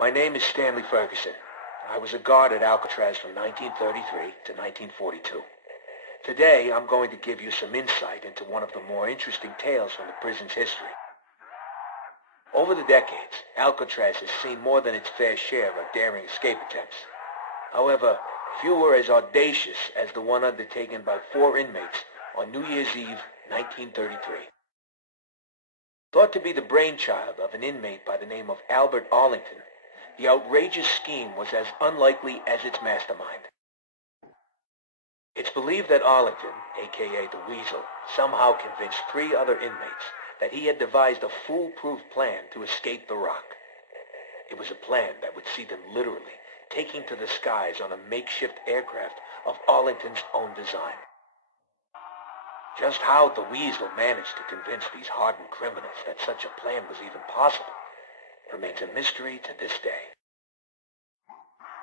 My name is Stanley Ferguson. I was a guard at Alcatraz from 1933 to 1942. Today, I'm going to give you some insight into one of the more interesting tales from the prison's history. Over the decades, Alcatraz has seen more than its fair share of daring escape attempts. However, few were as audacious as the one undertaken by 4 inmates on New Year's Eve, 1933. Thought to be the brainchild of an inmate by the name of Albert Arlington, the outrageous scheme was as unlikely as its mastermind. It's believed that Arlington, A.K.A. the Weasel, somehow convinced 3 other inmates that he had devised a foolproof plan to escape the rock. It was a plan that would see them literally taking to the skies on a makeshift aircraft of Arlington's own design. Just how the Weasel managed to convince these hardened criminals that such a plan was even possible remains a mystery to this day.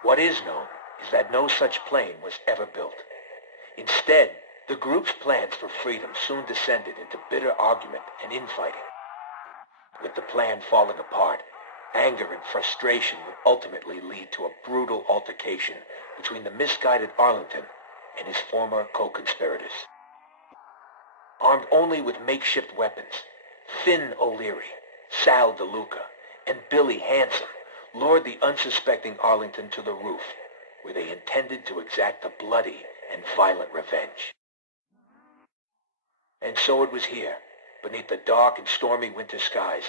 What is known is that no such plane was ever built. Instead, the group's plans for freedom soon descended into bitter argument and infighting. With the plan falling apart, anger and frustration would ultimately lead to a brutal altercation between the misguided Arlington and his former co-conspirators. Armed only with makeshift weapons, Finn O'Leary, Sal DeLuca, and Billy Handsome lured the unsuspecting Arlington to the roof, where they intended to exact a bloody and violent revenge. And so it was here, beneath the dark and stormy winter skies,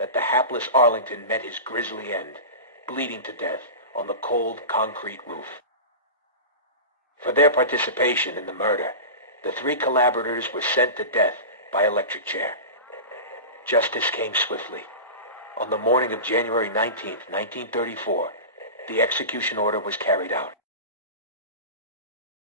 that the hapless Arlington met his grisly end, bleeding to death on the cold concrete roof. For their participation in the murder, the 3 collaborators were sent to death by electric chair. Justice came swiftly. On the morning of January 19, 1934, the execution order was carried out.